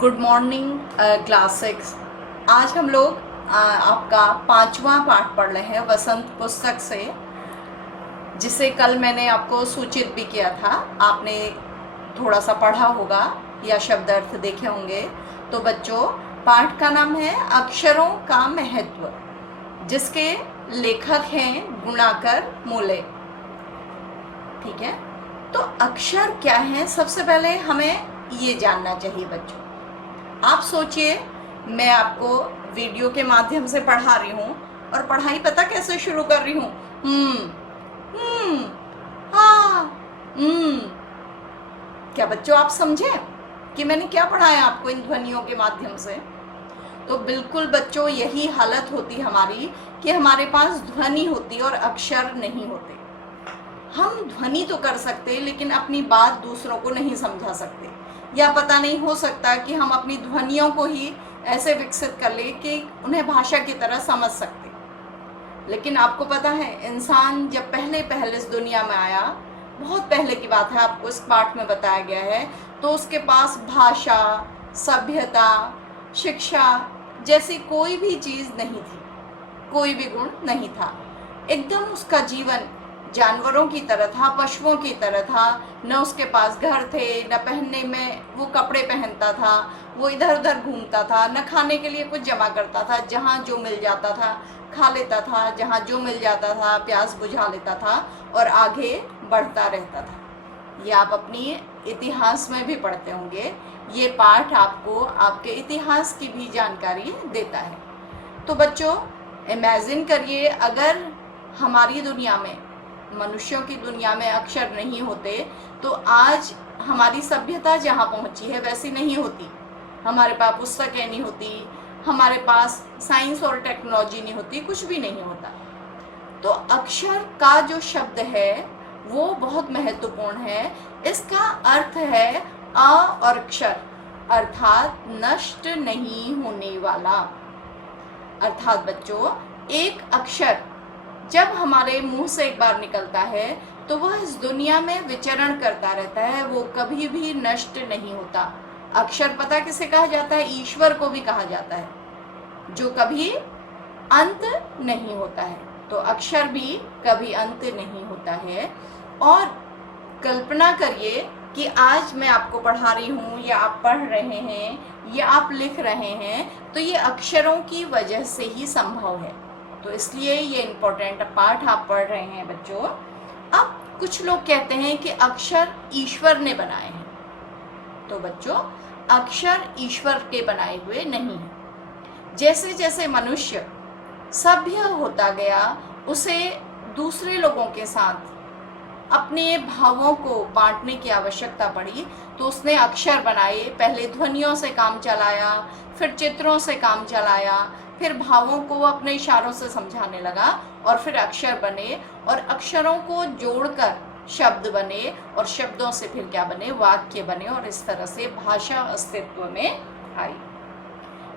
Good morning class 6। आज हम लोग आपका 5वां पाठ पढ़ रहे हैं वसंत पुस्तक से, जिसे कल मैंने आपको सूचित भी किया था। आपने थोड़ा सा पढ़ा होगा या शब्द अर्थ देखे होंगे। तो बच्चों, पाठ का नाम है अक्षरों का महत्व, जिसके लेखक हैं गुणाकर मोले। ठीक है, तो अक्षर क्या है, सबसे पहले हमें ये जानना चाहिए बच्चों। आप सोचिए, मैं आपको वीडियो के माध्यम से पढ़ा रही हूँ और पढ़ाई पता कैसे शुरू कर रही हूँ? हम्म हाँ क्या बच्चों आप समझे कि मैंने क्या पढ़ाया आपको इन ध्वनियों के माध्यम से? तो बिल्कुल बच्चों, यही हालत होती हमारी कि हमारे पास ध्वनि होती और अक्षर नहीं होते। हम ध्वनि तो कर सकते लेकिन अपनी बात दूसरों को नहीं समझा सकते, या पता नहीं, हो सकता कि हम अपनी ध्वनियों को ही ऐसे विकसित कर ले कि उन्हें भाषा की तरह समझ सकते। लेकिन आपको पता है, इंसान जब पहले इस दुनिया में आया, बहुत पहले की बात है, आपको इस पाठ में बताया गया है, तो उसके पास भाषा, सभ्यता, शिक्षा जैसी कोई भी चीज़ नहीं थी, कोई भी गुण नहीं था। एकदम उसका जीवन जानवरों की तरह था, पशुओं की तरह था। न उसके पास घर थे, न पहनने में वो कपड़े पहनता था, वो इधर उधर घूमता था, न खाने के लिए कुछ जमा करता था, जहाँ जो मिल जाता था खा लेता था, जहाँ जो मिल जाता था प्यास बुझा लेता था और आगे बढ़ता रहता था। ये आप अपनी इतिहास में भी पढ़ते होंगे। ये पाठ आपको आपके इतिहास की भी जानकारी देता है। तो बच्चों, इमेजिन करिए, अगर हमारी दुनिया में, मनुष्यों की दुनिया में अक्षर नहीं होते तो आज हमारी सभ्यता जहाँ पहुँची है वैसी नहीं होती। हमारे पास पुस्तकें नहीं होती, हमारे पास साइंस और टेक्नोलॉजी नहीं होती, कुछ भी नहीं होता। तो अक्षर का जो शब्द है वो बहुत महत्वपूर्ण है। इसका अर्थ है अ और क्षर, अर्थात नष्ट नहीं होने वाला। अर्थात बच्चों, एक अक्षर जब हमारे मुंह से एक बार निकलता है तो वह इस दुनिया में विचरण करता रहता है, वो कभी भी नष्ट नहीं होता। अक्षर पता किसे कहा जाता है? ईश्वर को भी कहा जाता है, जो कभी अंत नहीं होता है। तो अक्षर भी कभी अंत नहीं होता है। और कल्पना करिए कि आज मैं आपको पढ़ा रही हूँ, या आप पढ़ रहे हैं, या आप लिख रहे हैं, तो ये अक्षरों की वजह से ही संभव है। तो इसलिए ये इम्पोर्टेंट पाठ आप पढ़ रहे हैं बच्चों। अब कुछ लोग कहते हैं कि अक्षर ईश्वर ने बनाए हैं। तो बच्चों, अक्षर ईश्वर के बनाए हुए नहीं हैं। जैसे जैसे मनुष्य सभ्य होता गया, उसे दूसरे लोगों के साथ अपने भावों को बांटने की आवश्यकता पड़ी, तो उसने अक्षर बनाए। पहले ध्वनियों से काम चलाया, फिर चित्रों से काम चलाया, फिर भावों को अपने इशारों से समझाने लगा, और फिर अक्षर बने, और अक्षरों को जोड़कर शब्द बने, और शब्दों से फिर क्या बने? वाक्य बने, और इस तरह से भाषा अस्तित्व में आई।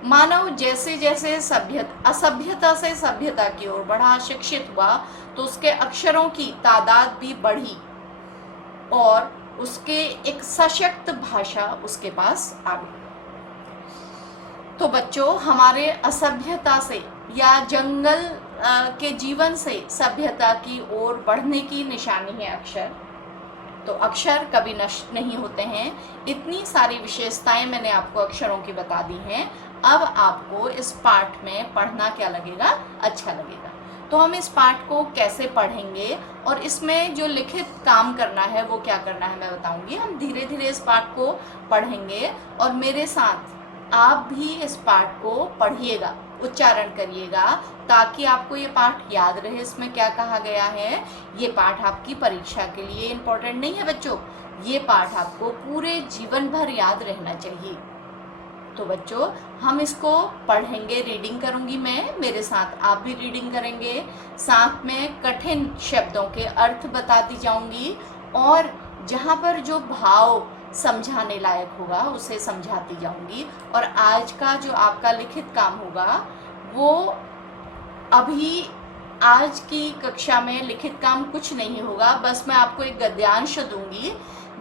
मानव जैसे जैसे असभ्यता से सभ्यता की ओर बढ़ा, शिक्षित हुआ, तो उसके अक्षरों की तादाद भी बढ़ी और उसके एक सशक्त भाषा उसके पास आ गई। तो बच्चों, हमारे असभ्यता से या जंगल के जीवन से सभ्यता की ओर बढ़ने की निशानी है अक्षर। तो अक्षर कभी नष्ट नहीं होते हैं। इतनी सारी विशेषताएं मैंने आपको अक्षरों की बता दी हैं। अब आपको इस पाठ में पढ़ना क्या लगेगा? अच्छा लगेगा। तो हम इस पाठ को कैसे पढ़ेंगे और इसमें जो लिखित काम करना है वो क्या करना है मैं बताऊंगी। हम धीरे धीरे इस पाठ को पढ़ेंगे और मेरे साथ आप भी इस पाठ को पढ़िएगा, उच्चारण करिएगा, ताकि आपको ये पाठ याद रहे इसमें क्या कहा गया है। ये पाठ आपकी परीक्षा के लिए इम्पोर्टेंट नहीं है बच्चों, ये पाठ आपको पूरे जीवन भर याद रहना चाहिए। तो बच्चों, हम इसको पढ़ेंगे, रीडिंग करूंगी मैं, मेरे साथ आप भी रीडिंग करेंगे, साथ में कठिन शब्दों के अर्थ बताती जाऊंगी, और जहाँ पर जो भाव समझाने लायक होगा उसे समझाती जाऊंगी। और आज का जो आपका लिखित काम होगा वो अभी आज की कक्षा में लिखित काम कुछ नहीं होगा, बस मैं आपको एक गद्यांश दूंगी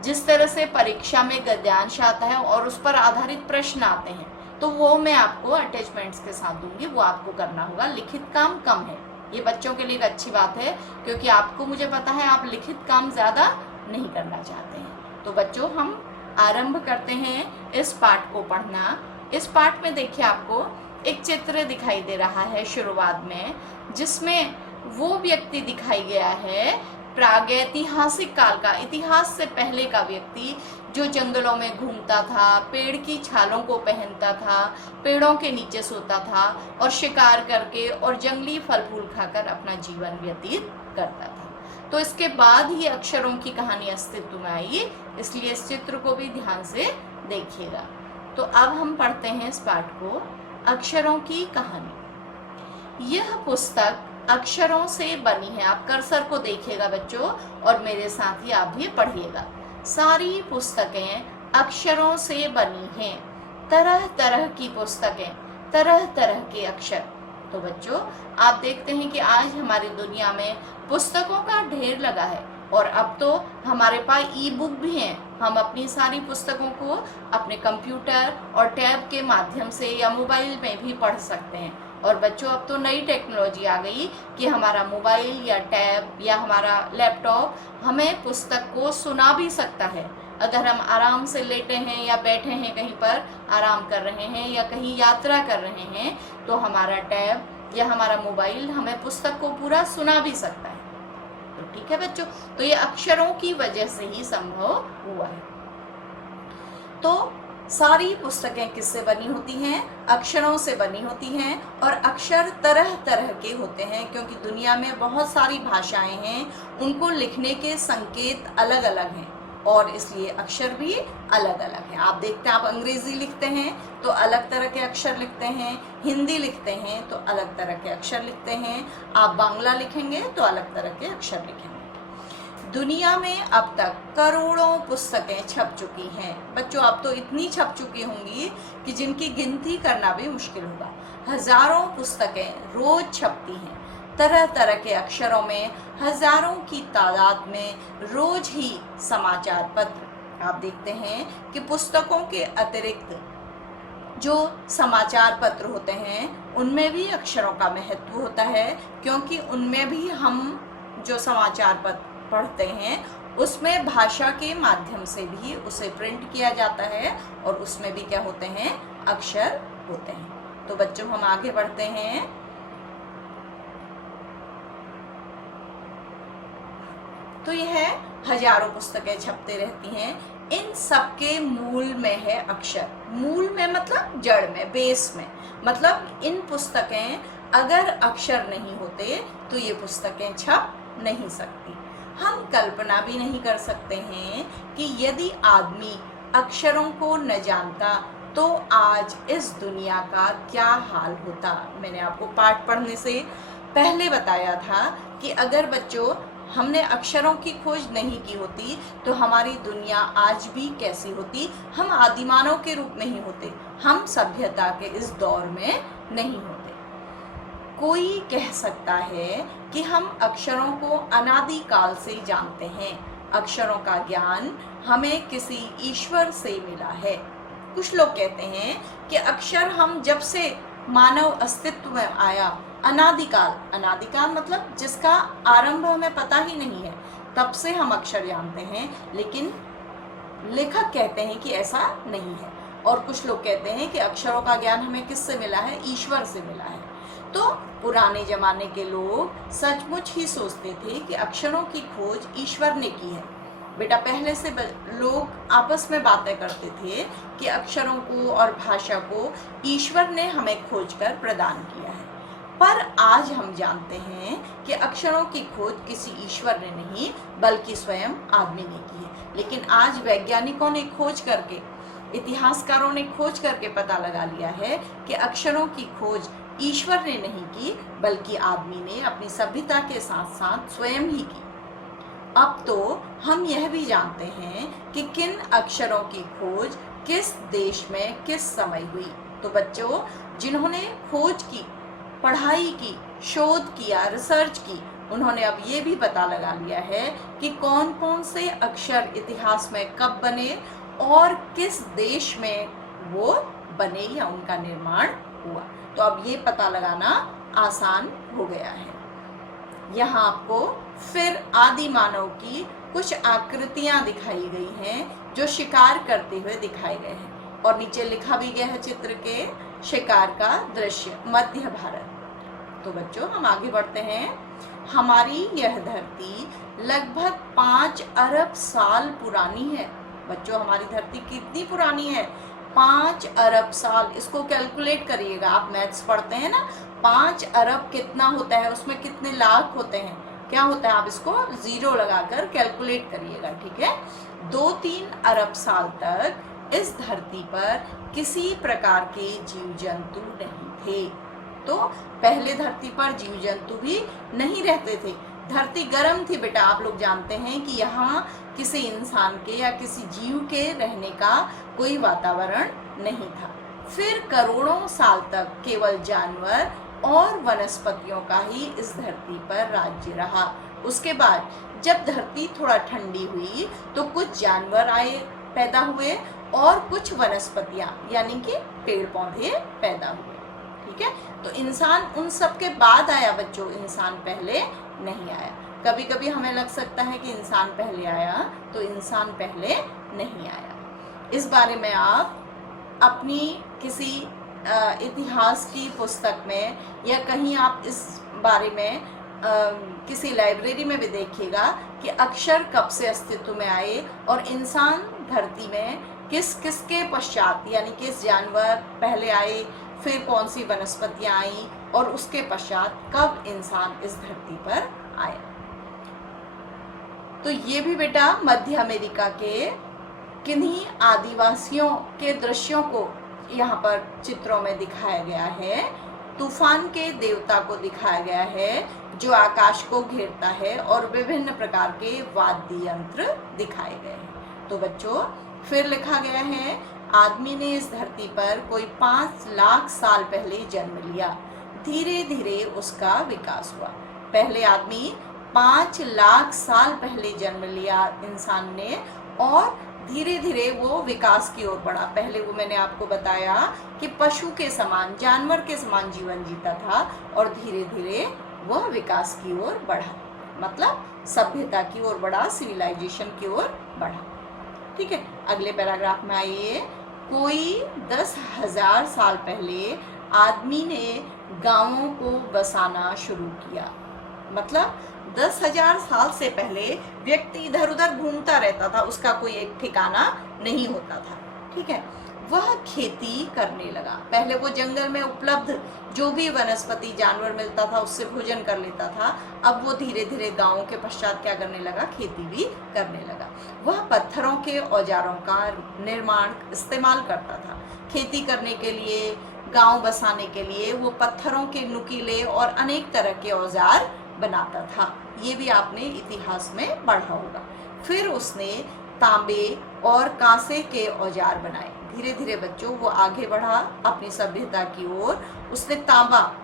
जिस तरह से परीक्षा में गद्यांश आता है और उस पर आधारित प्रश्न आते हैं, तो वो मैं आपको अटैचमेंट्स के साथ दूंगी, वो आपको करना होगा। लिखित काम कम है, ये बच्चों के लिए एक अच्छी बात है, क्योंकि आपको, मुझे पता है, आप लिखित काम ज़्यादा नहीं करना चाहते हैं। तो बच्चों, हम आरंभ करते हैं इस पाठ को पढ़ना। इस पाठ में देखिए, आपको एक चित्र दिखाई दे रहा है शुरुआत में, जिसमें वो व्यक्ति दिखाई गया है प्रागैतिहासिक काल का, इतिहास से पहले का व्यक्ति, जो जंगलों में घूमता था, पेड़ की छालों को पहनता था, पेड़ों के नीचे सोता था और शिकार करके और जंगली फल फूल खाकर अपना जीवन व्यतीत करता था। तो इसके बाद ही अक्षरों की कहानी अस्तित्व में आई, इसलिए इस चित्र को भी ध्यान से देखिएगा। तो अब हम पढ़ते हैं इस पाठ को, अक्षरों की कहानी। यह पुस्तक अक्षरों से बनी है। आप कर्सर को देखिएगा बच्चों, और मेरे साथ ही आप भी पढ़िएगा। सारी पुस्तकें अक्षरों से बनी हैं। तरह तरह की पुस्तकें, तरह तरह के अक्षर। तो बच्चों, आप देखते हैं कि आज हमारी दुनिया में पुस्तकों का ढेर लगा है, और अब तो हमारे पास ई बुक भी हैं। हम अपनी सारी पुस्तकों को अपने कंप्यूटर और टैब के माध्यम से या मोबाइल में भी पढ़ सकते हैं। और बच्चों, अब तो नई टेक्नोलॉजी आ गई कि हमारा मोबाइल या टैब या हमारा लैपटॉप हमें पुस्तक को सुना भी सकता है। अगर हम आराम से लेटे हैं या बैठे हैं, कहीं पर आराम कर रहे हैं या कहीं यात्रा कर रहे हैं, तो हमारा टैब या हमारा मोबाइल हमें पुस्तक को पूरा सुना भी सकता है। तो ठीक है बच्चों, तो ये अक्षरों की वजह से ही संभव हुआ है। तो सारी पुस्तकें किससे बनी होती हैं? अक्षरों से बनी होती हैं, और अक्षर तरह तरह के होते हैं, क्योंकि दुनिया में बहुत सारी भाषाएं हैं, उनको लिखने के संकेत अलग अलग हैं, और इसलिए अक्षर भी अलग अलग हैं। आप देखते हैं, आप अंग्रेजी लिखते हैं तो अलग तरह के अक्षर लिखते हैं, हिंदी लिखते हैं तो अलग तरह के अक्षर लिखते हैं, आप बांग्ला लिखेंगे तो अलग तरह के अक्षर लिखेंगे। दुनिया में अब तक करोड़ों पुस्तकें छप चुकी हैं। बच्चों, अब तो इतनी छप चुकी होंगी कि जिनकी गिनती करना भी मुश्किल होगा। हजारों पुस्तकें रोज छपती हैं, तरह तरह के अक्षरों में, हजारों की तादाद में रोज ही समाचार पत्र। आप देखते हैं कि पुस्तकों के अतिरिक्त जो समाचार पत्र होते हैं, उनमें भी अक्षरों का महत्व होता है, क्योंकि उनमें भी हम जो समाचार पत्र पढ़ते हैं, उसमें भाषा के माध्यम से भी उसे प्रिंट किया जाता है, और उसमें भी क्या होते हैं? अक्षर होते हैं। तो बच्चों, हम आगे बढ़ते हैं। तो यह हजारों पुस्तकें छपते रहती हैं। इन सबके मूल में है अक्षर। मूल में मतलब जड़ में, बेस में। मतलब इन पुस्तकें अगर अक्षर नहीं होते तो ये पुस्तकें छप नहीं सकती। हम कल्पना भी नहीं कर सकते हैं कि यदि आदमी अक्षरों को न जानता तो आज इस दुनिया का क्या हाल होता। मैंने आपको पाठ पढ़ने से पहले बताया था कि अगर बच्चों हमने अक्षरों की खोज नहीं की होती तो हमारी दुनिया आज भी कैसी होती। हम आदिमानव के रूप में ही होते, हम सभ्यता के इस दौर में नहीं होते। कोई कह सकता है कि हम अक्षरों को अनादिकाल से जानते हैं। अक्षरों का ज्ञान हमें किसी ईश्वर से मिला है। कुछ लोग कहते हैं कि अक्षर हम जब से मानव अस्तित्व में आया, अनादिकाल, अनादिकाल मतलब जिसका आरंभ हमें पता ही नहीं है, तब से हम अक्षर जानते हैं। लेकिन लेखक कहते हैं कि ऐसा नहीं है। और कुछ लोग कहते हैं कि अक्षरों का ज्ञान हमें किससे मिला है? ईश्वर से मिला है। तो पुराने जमाने के लोग सचमुच ही सोचते थे कि अक्षरों की खोज ईश्वर ने की है। बेटा, पहले से लोग आपस में बातें करते थे कि अक्षरों को और भाषा को ईश्वर ने हमें खोजकर प्रदान किया है। पर आज हम जानते हैं कि अक्षरों की खोज किसी ईश्वर ने नहीं बल्कि स्वयं आदमी ने की है। लेकिन आज वैज्ञानिकों ने खोज करके, इतिहासकारों ने खोज करके पता लगा लिया है कि अक्षरों की खोज ईश्वर ने नहीं की बल्कि आदमी ने अपनी सभ्यता के साथ साथ स्वयं ही की। अब तो हम यह भी जानते हैं कि किन अक्षरों की खोज किस देश में किस समय हुई। तो बच्चों, जिन्होंने खोज की, पढ़ाई की, शोध किया, रिसर्च की, उन्होंने अब ये भी पता लगा लिया है कि कौन कौन से अक्षर इतिहास में कब बने और किस देश में वो बने या उनका निर्माण हुआ। तो अब ये पता लगाना आसान हो गया है। यहाँ आपको फिर आदि मानव की कुछ आकृतियां दिखाई गई हैं जो शिकार करते हुए दिखाए गए हैं, और नीचे लिखा भी गया है चित्र के शिकार का दृश्य मध्य भारत। तो बच्चों हम आगे बढ़ते हैं। हमारी यह धरती लगभग 5 अरब साल पुरानी है। बच्चों हमारी धरती कितनी पुरानी है? 5 अरब साल। इसको कैलकुलेट करिएगा, आप मैथ्स पढ़ते हैं ना, 5 अरब कितना होता है, उसमें कितने लाख होते हैं, क्या होता है, आप इसको 0 लगाकर कैलकुलेट करिएगा, ठीक है। 2-3 अरब साल तक इस धरती पर किसी प्रकार के जीव जंतु नहीं थे। तो पहले धरती पर जीव जंतु भी नहीं रहते थे। धरती गर्म थी बेटा, आप लोग जानते हैं कि यहाँ किसी इंसान के या किसी जीव के रहने का कोई वातावरण नहीं था। फिर करोड़ों साल तक केवल जानवर और वनस्पतियों का ही इस धरती पर राज्य रहा। उसके बाद जब धरती थोड़ा ठंडी हुई तो कुछ जानवर आए पैदा हुए और कुछ वनस्पतियां यानी कि पेड़ पौधे पैदा हुए, ठीक है। तो इंसान उन सब के बाद आया बच्चों, इंसान पहले नहीं आया। कभी कभी हमें लग सकता है कि इंसान पहले आया, तो इंसान पहले नहीं आया। इस बारे में आप अपनी किसी इतिहास की पुस्तक में या कहीं आप इस बारे में किसी लाइब्रेरी में भी देखिएगा कि अक्षर कब से अस्तित्व में आए और इंसान धरती में किस किस के पश्चात यानी किस जानवर पहले आए, फिर कौन सी वनस्पतियां आई और उसके पश्चात कब इंसान इस धरती पर आया। तो ये भी बेटा मध्य अमेरिका के किन्हीं आदिवासियों के दृश्यों को यहाँ पर चित्रों में दिखाया गया है। तूफान के देवता को दिखाया गया है जो आकाश को घेरता है और विभिन्न प्रकार के वाद्य यंत्र दिखाए गए हैं। तो बच्चों फिर लिखा गया है, आदमी ने इस धरती पर कोई 5 लाख साल पहले जन्म लिया, धीरे धीरे उसका विकास हुआ। पहले आदमी 5 लाख साल पहले जन्म लिया इंसान ने और धीरे धीरे वो विकास की ओर बढ़ा। पहले वो मैंने आपको बताया कि पशु के समान, जानवर के समान जीवन जीता था और धीरे धीरे वह विकास की ओर बढ़ा, मतलब सभ्यता की ओर बढ़ा, सिविलाइजेशन की ओर बढ़ा, ठीक है। अगले पैराग्राफ में आइए। कोई 10,000 साल पहले आदमी ने गांवों को बसाना शुरू किया, मतलब 10,000 साल से पहले व्यक्ति इधर उधर घूमता रहता था, उसका कोई एक ठिकाना नहीं होता था, ठीक है। वह खेती करने लगा। पहले वो जंगल में उपलब्ध जो भी वनस्पति जानवर मिलता था उससे भोजन कर लेता था। अब वो धीरे धीरे गांवों के पश्चात क्या करने लगा, खेती भी करने लगा। वह पत्थरों के औजारों का निर्माण इस्तेमाल करता था। खेती करने के लिए, गांव बसाने के लिए वो पत्थरों के नुकीले और अनेक तरह के औजार बनाता था। ये भी आपने इतिहास में पढ़ा होगा। फिर उसने तांबे और कांसे के औजार बनाए। धीरे धीरे बच्चों वो आगे बढ़ा अपनी सभ्यता की ओर। उसने तांबा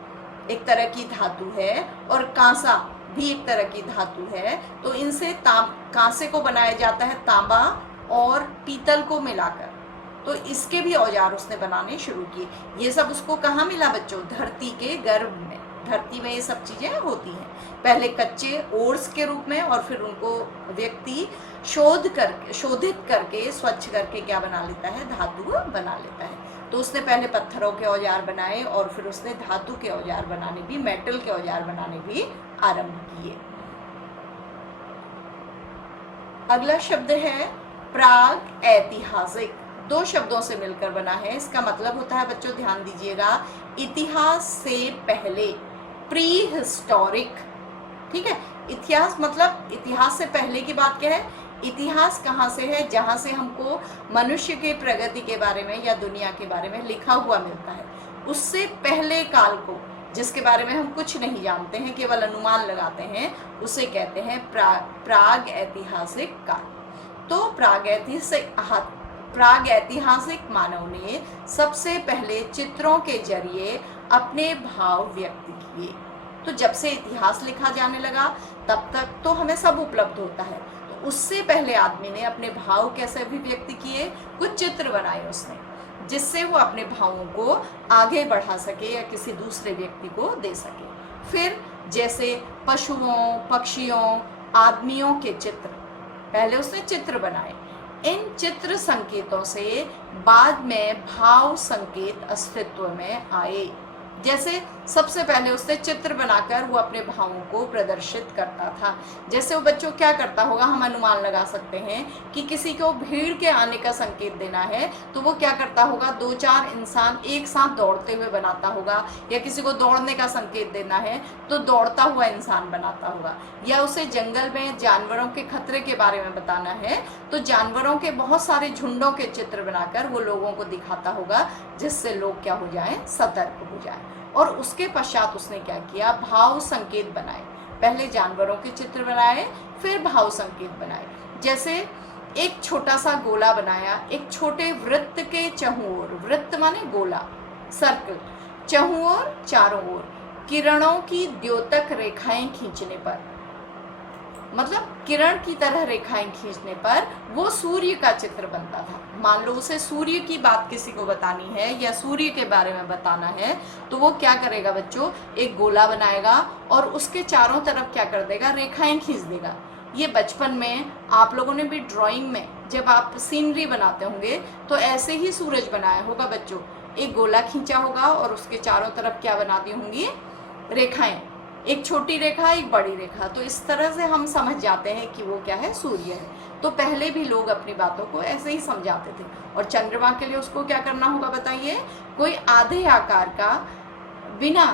एक तरह की धातु है और कांसा भी एक तरह की धातु है, तो इनसे कांसे को बनाया जाता है तांबा और पीतल को मिलाकर। तो इसके भी औजार उसने बनाने शुरू किए। ये सब उसको कहाँ मिला बच्चों, धरती के गर्भ में। धरती में ये सब चीजें होती हैं, पहले कच्चे ओर्स के रूप में और फिर उनको व्यक्ति शोधित करके स्वच्छ करके क्या बना लेता है, धातु बना लेता है। तो उसने पहले पत्थरों के औजार बनाए और फिर उसने धातु के औजार बनाने भी, मेटल के औजार बनाने भी आरंभ किए। अगला शब्द है प्राग ऐतिहासिक। 2 शब्दों से मिलकर बना है। इसका मतलब होता है बच्चों ध्यान दीजिएगा, इतिहास से पहले, प्री हिस्टोरिक, ठीक है। इतिहास मतलब इतिहास से पहले की बात क्या है, इतिहास कहाँ से है, जहाँ से हमको मनुष्य के प्रगति के बारे में या दुनिया के बारे में लिखा हुआ मिलता है। उससे पहले काल को, जिसके बारे में हम कुछ नहीं जानते हैं, केवल अनुमान लगाते हैं, उसे कहते हैं प्राग ऐतिहासिक काल। तो प्राग ऐतिहासिक मानव ने सबसे पहले चित्रों के जरिए अपने भाव व्यक्त किए। तो जब से इतिहास लिखा जाने लगा तब तक तो हमें सब उपलब्ध होता है, तो उससे पहले आदमी ने अपने भाव कैसे अभिव्यक्ति किए, कुछ चित्र बनाए उसने, जिससे वो अपने भावों को आगे बढ़ा सके या किसी दूसरे व्यक्ति को दे सके। फिर जैसे पशुओं, पक्षियों, आदमियों के चित्र, पहले उसने चित्र बनाए। इन चित्र संकेतों से बाद में भाव संकेत अस्तित्व में आए। जैसे सबसे पहले उसने चित्र बनाकर वो अपने भावों को प्रदर्शित करता था। जैसे वो बच्चों क्या करता होगा, हम अनुमान लगा सकते हैं कि किसी को भीड़ के आने का संकेत देना है तो वो क्या करता होगा, 2-4 इंसान एक साथ दौड़ते हुए बनाता होगा, या किसी को दौड़ने का संकेत देना है तो दौड़ता हुआ इंसान बनाता होगा, या उसे जंगल में जानवरों के खतरे के बारे में बताना है तो जानवरों के बहुत सारे झुंडों के चित्र बनाकर वो लोगों को दिखाता होगा, जिससे लोग क्या हो जाएं, सतर्क हो जाएं। और उसके पश्चात उसने क्या किया, भाव संकेत बनाए। पहले जानवरों के चित्र बनाए, फिर भाव संकेत बनाए। जैसे एक छोटा सा गोला बनाया, एक छोटे वृत्त के चहुं ओर, वृत्त माने गोला, सर्कल, चहुं ओर, चारों ओर किरणों की द्योतक रेखाएं खींचने पर, मतलब किरण की तरह रेखाएं खींचने पर वो सूर्य का चित्र बनता था। मान लो उसे सूर्य की बात किसी को बतानी है या सूर्य के बारे में बताना है तो वो क्या करेगा बच्चों, एक गोला बनाएगा और उसके चारों तरफ क्या कर देगा, रेखाएं खींच देगा। ये बचपन में आप लोगों ने भी ड्राइंग में जब आप सीनरी बनाते होंगे तो ऐसे ही सूरज बनाया होगा बच्चों, एक गोला खींचा होगा और उसके चारों तरफ क्या बना दी होंगी, रेखाएं, एक छोटी रेखा, एक बड़ी रेखा। तो इस तरह से हम समझ जाते हैं कि वो क्या है, सूर्य है। तो पहले भी लोग अपनी बातों को ऐसे ही समझाते थे। और चंद्रमा के लिए उसको क्या करना होगा बताइए, कोई आधे आकार का बिना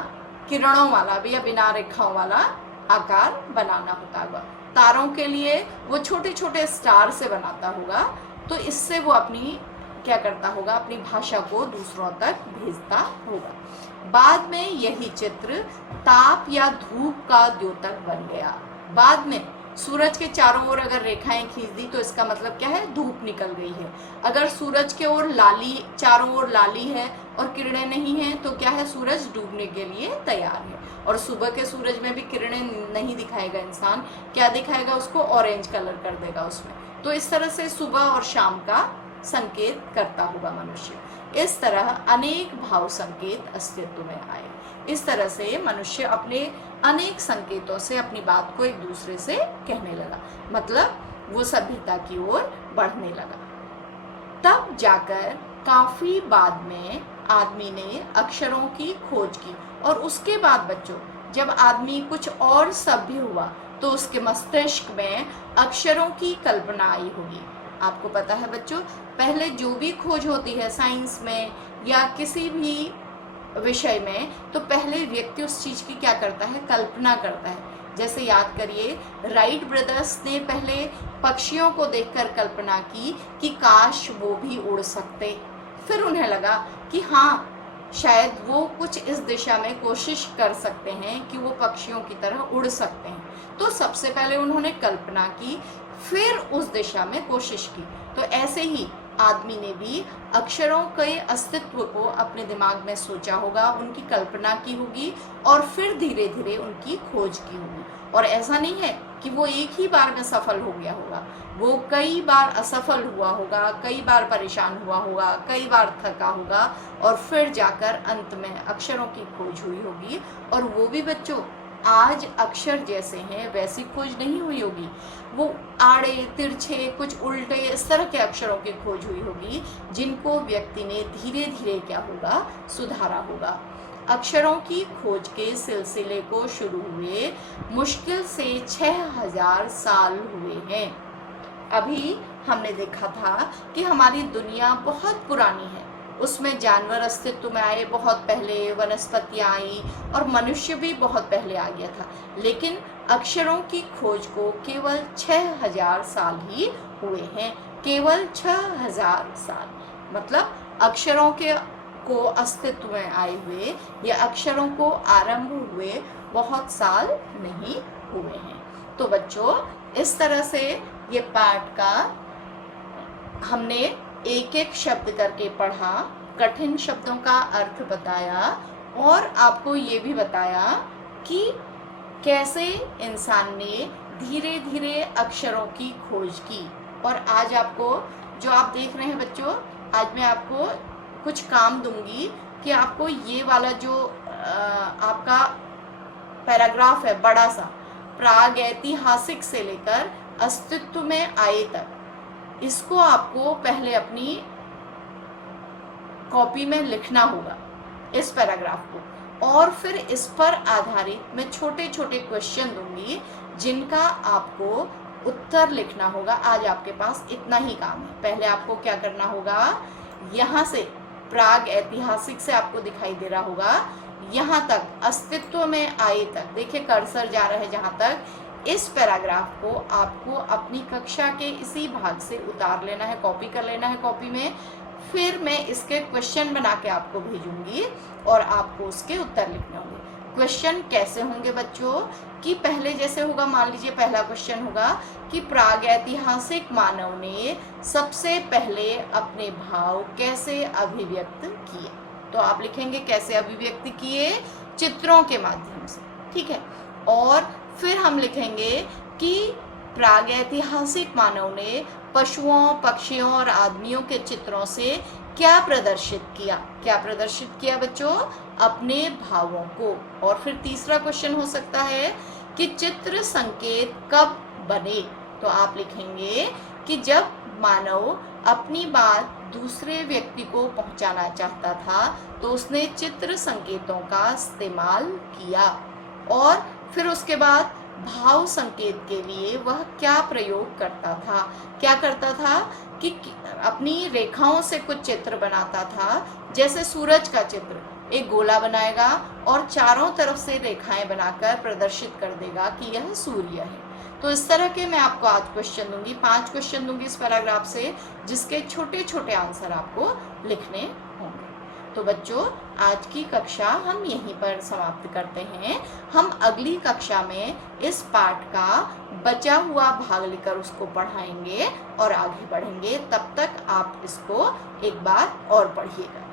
किरणों वाला भी या बिना रेखाओं वाला आकार बनाना होता होगा। तारों के लिए वो छोटे छोटे स्टार से बनाता होगा, तो इससे वो अपनी क्या करता होगा, अपनी भाषा को दूसरों तक भेजता होगा। बाद में यही चित्र ताप या धूप का द्योतक बन गया। बाद में सूरज के चारों ओर अगर रेखाएं खींच दी तो इसका मतलब क्या है, धूप निकल गई है। अगर सूरज के ओर लाली, चारों ओर लाली है और किरणें नहीं हैं तो क्या है, सूरज डूबने के लिए तैयार है। और सुबह के सूरज में भी किरणें नहीं दिखाएगा इंसान, क्या दिखाएगा उसको, ऑरेंज कलर कर देगा उसमें। तो इस तरह से सुबह और शाम का संकेत करता होगा मनुष्य। इस तरह अनेक भाव संकेत अस्तित्व में आए। इस तरह से मनुष्य अपने अनेक संकेतों से अपनी बात को एक दूसरे से कहने लगा, मतलब वो सभ्यता की ओर बढ़ने लगा। तब जाकर काफी बाद में आदमी ने अक्षरों की खोज की, और उसके बाद बच्चों जब आदमी कुछ और सभ्य हुआ तो उसके मस्तिष्क में अक्षरों की कल्पना आई होगी। आपको पता है बच्चों, पहले जो भी खोज होती है साइंस में या किसी भी विषय में, तो पहले व्यक्ति उस चीज़ की क्या करता है, कल्पना करता है। जैसे याद करिए, राइट ब्रदर्स ने पहले पक्षियों को देखकर कल्पना की कि काश वो भी उड़ सकते। फिर उन्हें लगा कि हाँ, शायद वो कुछ इस दिशा में कोशिश कर सकते हैं कि वो पक्षियों की तरह उड़ सकते हैं। तो सबसे पहले उन्होंने कल्पना की, फिर उस दिशा में कोशिश की। तो ऐसे ही आदमी ने भी अक्षरों के अस्तित्व को अपने दिमाग में सोचा होगा, उनकी कल्पना की होगी और फिर धीरे धीरे उनकी खोज की होगी। और ऐसा नहीं है कि वो एक ही बार में सफल हो गया होगा, वो कई बार असफल हुआ होगा, कई बार परेशान हुआ होगा, कई बार थका होगा, और फिर जाकर अंत में अक्षरों की खोज हुई होगी। और वो भी बच्चों आज अक्षर जैसे हैं वैसी खोज नहीं हुई होगी, वो आड़े तिरछे कुछ उल्टे इस तरह के अक्षरों की खोज हुई होगी, जिनको व्यक्ति ने धीरे धीरे क्या होगा, सुधारा होगा। अक्षरों की खोज के सिलसिले को शुरू हुए मुश्किल से 6000 साल हुए हैं। अभी हमने देखा था कि हमारी दुनिया बहुत पुरानी है, उसमें जानवर अस्तित्व में आए बहुत पहले, वनस्पतियाँ आई और मनुष्य भी बहुत पहले आ गया था। लेकिन अक्षरों की खोज को केवल 6000 साल ही हुए हैं, केवल 6000 साल। मतलब अक्षरों को अस्तित्व में आए हुए या अक्षरों को आरंभ हुए बहुत साल नहीं हुए हैं। तो बच्चों इस तरह से ये पाठ का हमने एक एक शब्द करके पढ़ा, कठिन शब्दों का अर्थ बताया और आपको ये भी बताया कि कैसे इंसान ने धीरे धीरे अक्षरों की खोज की। और आज आपको जो आप देख रहे हैं बच्चों, आज मैं आपको कुछ काम दूंगी कि आपको ये वाला जो आपका पैराग्राफ है बड़ा सा, प्रागैतिहासिक से लेकर अस्तित्व में आए तक, इसको आपको पहले अपनी कॉपी में लिखना होगा, इस पैराग्राफ को, और फिर इस पर आधारित मैं छोटे छोटे क्वेश्चन दूंगी जिनका आपको उत्तर लिखना होगा। आज आपके पास इतना ही काम है। पहले आपको क्या करना होगा, यहाँ से प्राग ऐतिहासिक से आपको दिखाई दे रहा होगा, यहाँ तक अस्तित्व में आए तक, देखिए कर्सर जा रहा है जहाँ तक, इस पैराग्राफ को आपको अपनी कक्षा के इसी भाग से उतार लेना है, कॉपी कर लेना है कॉपी में। फिर मैं इसके क्वेश्चन बना के आपको भेजूंगी और आपको उसके उत्तर लिखने होंगे। क्वेश्चन कैसे होंगे बच्चों कि पहले जैसे होगा, मान लीजिए पहला क्वेश्चन होगा कि प्रागैतिहासिक मानव ने सबसे पहले अपने भाव कैसे अभिव्यक्त किए। तो आप लिखेंगे कैसे अभिव्यक्त किए, चित्रों के माध्यम से, ठीक है। और फिर हम लिखेंगे कि प्रागैतिहासिक मानव ने पशुओं, पक्षियों और आदमियों के चित्रों से क्या प्रदर्शित किया। क्या प्रदर्शित किया बच्चों, अपने भावों को। और फिर तीसरा क्वेश्चन हो सकता है कि चित्र संकेत कब बने। तो आप लिखेंगे कि जब मानव अपनी बात दूसरे व्यक्ति को पहुंचाना चाहता था तो उसने चित्र संकेतों का इस्तेमाल किया। और फिर उसके बाद भाव संकेत के लिए वह क्या प्रयोग करता था। क्या करता था कि अपनी रेखाओं से कुछ चित्र बनाता था, जैसे सूरज का चित्र, एक गोला बनाएगा और चारों तरफ से रेखाएं बनाकर प्रदर्शित कर देगा कि यह सूर्य है। तो इस तरह के मैं आपको आज क्वेश्चन दूंगी, 5 क्वेश्चन दूंगी इस पैराग्राफ से, जिसके छोटे छोटे आंसर आपको लिखने होंगे। तो बच्चों, आज की कक्षा हम यहीं पर समाप्त करते हैं। हम अगली कक्षा में इस पाठ का बचा हुआ भाग लेकर उसको पढ़ाएंगे और आगे बढ़ेंगे। तब तक आप इसको एक बार और पढ़िएगा।